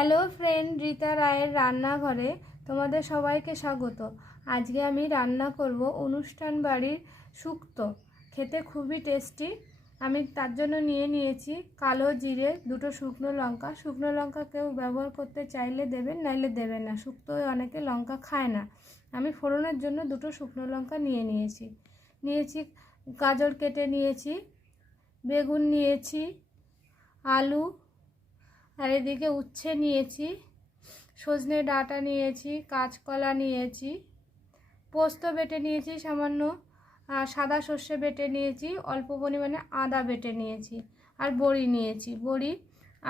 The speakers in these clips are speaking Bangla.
হ্যালো ফ্রেন্ড, রীতা রায়ের রান্নাঘরে তোমাদের সবাইকে স্বাগত। আজকে আমি রান্না করব অনুষ্ঠান বাড়ির শুক্তো খেতে খুবই টেস্টি। আমি তার জন্য নিয়ে নিয়েছি কালো জিরে, দুটো শুকনো লঙ্কা। শুকনো লঙ্কা কেউ ব্যবহার করতে চাইলে দেবেন, নাইলে দেবেন না। শুক্তোয় অনেকে লঙ্কা খায় না। আমি ফোড়নের জন্য দুটো শুকনো লঙ্কা নিয়ে নিয়েছি। নিয়েছি গাজর কেটে নিয়েছি, বেগুন নিয়েছি, আলু আর এদিকে উচ্ছে নিয়েছি, সজনে ডাঁটা নিয়েছি, কাঁচকলা নিয়েছি, পোস্ত বেটে নিয়েছি, সামান্য সাদা সর্ষে বেটে নিয়েছি, অল্প পরিমাণে আদা বেটে নিয়েছি আর বড়ি নিয়েছি। বড়ি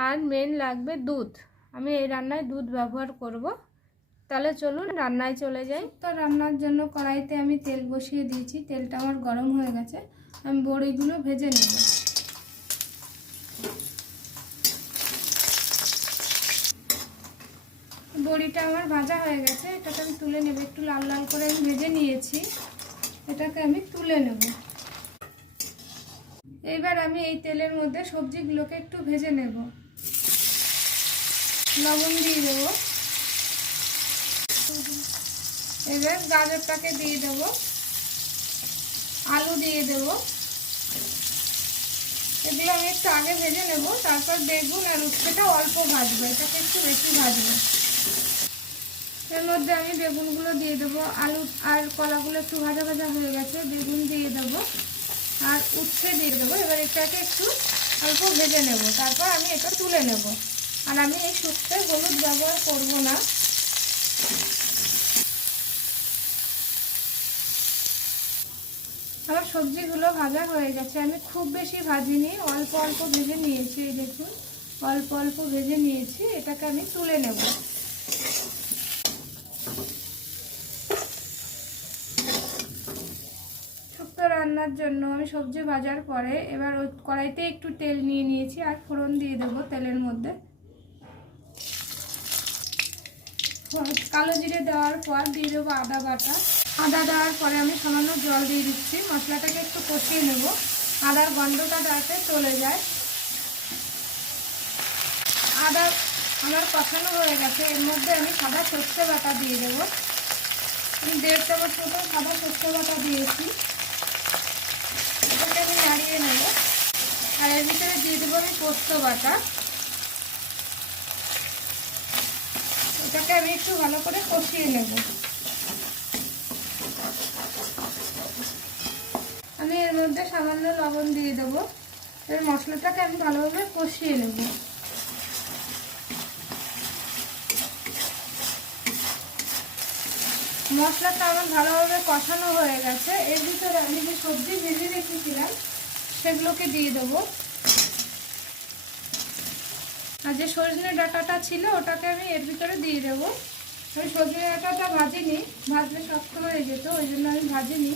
আর মেন লাগবে দুধ। আমি এই রান্নায় দুধ ব্যবহার করব। তাহলে চলুন রান্নায় চলে যাই। তো রান্নার জন্য কড়াইতে আমি তেল বসিয়ে দিয়েছি। তেলটা আমার গরম হয়ে গেছে। আমি বড়িগুলো ভেজে নেব। বড়িটা আমার ভাজা হয়ে গেছে, এটাকে আমি তুলে নেব। একটু লাল লাল করে আমি ভেজে নিয়েছি, এটাকে আমি তুলে নেব। এইবার আমি এই তেলের মধ্যে সবজিগুলোকে একটু ভেজে নেব। লবণ দিয়ে দেবো। এবার গাজরটাকে দিয়ে দেবো। আলু দিয়ে দেবো। এগুলো আমি একটু আগে ভেজে নেব, তারপর বেগুন আর উচ্ছেটা অল্প ভাজবো, এটাকে একটু বেশি ভাজবো। এর মধ্যে আমি বেগুনগুলো দিয়ে দেবো। আলু আর কলাগুলো একটু ভাজা ভাজা হয়ে গেছে, বেগুন দিয়ে দেবো। আর উচ্ছে দিয়ে দেবো। এবার এটাকে একটু অল্প ভেজে নেব। তারপর আমি এটা তুলে নেব। আর আমি এই শুক্তে হলুদ ব্যবহার করব না। আমার সবজিগুলো ভাজা হয়ে গেছে। আমি খুব বেশি ভাজিনি, অল্প অল্প ভেজে নিয়েছি, এই দেখুন। অল্প অল্প ভেজে নিয়েছি। এটাকে আমি তুলে নেব শুক্তো রান্নার জন্য আমি সবজি ভাজার পরে এবার ওই কড়াইতে একটু তেল নিয়ে নিয়েছি আর ফোড়ন দিয়ে দেবো তেলের মধ্যে। কালো জিরে দেওয়ার পর দিয়ে দেবো আদা বাটা। আদা দেওয়ার পরে আমি সামান্য জল দিয়ে দিচ্ছি, মশলাটাকে একটু কষিয়ে নেব। আদার গন্ধটা যাতে চলে যায়। আদা আমার কষানো হয়ে গেছে, এর মধ্যে আমি সাদা সর্ষে বাটা দিয়ে দেবো। আমি দেড় চামচ মতো সাদা সর্ষে বাটা দিয়েছি। এটাকে আমি নাড়িয়ে নেব। আর এর ভিতরে দিয়ে দেবো আমি পোস্ত বাটা। এটাকে আমি একটু ভালো করে কষিয়ে নেব। আমি এর মধ্যে সামান্য লবণ দিয়ে দেবো। এর মশলাটাকে আমি ভালোভাবে কষিয়ে নেব। মশলাটা আমার ভালোভাবে কষানো হয়ে গেছে। এর ভিতরে আমি যে সবজি ভেজে রেখেছিলাম, সেগুলোকে দিয়ে দেবো। আর যে সজনে ডাঁটাটা ছিল, ওটাকে আমি এর ভিতরে দিয়ে দেবো। আমি সজনে ডাঁটাটা ভাজিনি, ভাজলে শক্ত হয়ে যেত, ওই জন্য আমি ভাজিনি।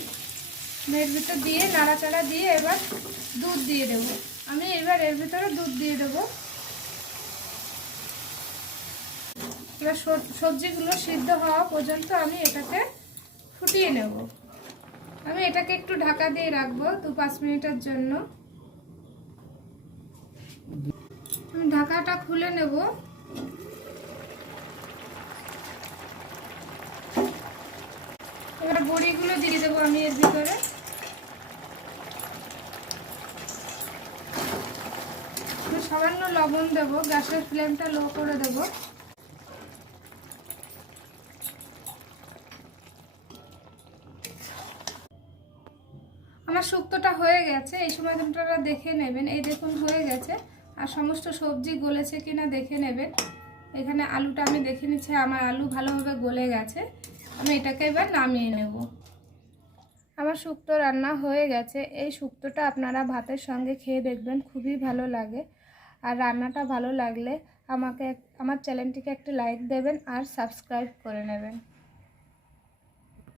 এর ভিতর দিয়ে, নাড়াচাড়া দিয়ে এবার দুধ দিয়ে দেবো। আমি এবার এর ভিতরে দুধ দিয়ে দেবো। এবার সবজিগুলো সিদ্ধ হওয়া পর্যন্ত আমি এটাকে ফুটিয়ে নেব। আমি এটাকে একটু ঢাকা দিয়ে রাখব দু পাঁচ মিনিটের জন্য। আমি ঢাকাটা খুলে নেব। এবার বড়িগুলো দিয়ে দেবো আমি এর ভিতরে। সামান্য লবণ দেবো, গ্যাসের ফ্লেমটা লো করে দেবো। আমার শুক্তোটা হয়ে গেছে, এই সময় আপনারা দেখে নেবেন। এই দেখুন, হয়ে গেছে। আর সমস্ত সবজি গলেছে কিনা দেখে নেবেন। এখানে আলুটা আমি দেখে নিচ্ছি, আমার আলু ভালোভাবে গলে গেছে। আমি এটাকে এবার নামিয়ে নেব। আমার শুক্তো রান্না হয়ে গেছে। এই শুক্তোটা আপনারা ভাতের সঙ্গে খেয়ে দেখবেন, খুবই ভালো লাগে। আর রান্নাটা ভালো লাগলে আমাকে আমার চ্যানেলটিকে একটি লাইক দেবেন আর সাবস্ক্রাইব করে নেবেন।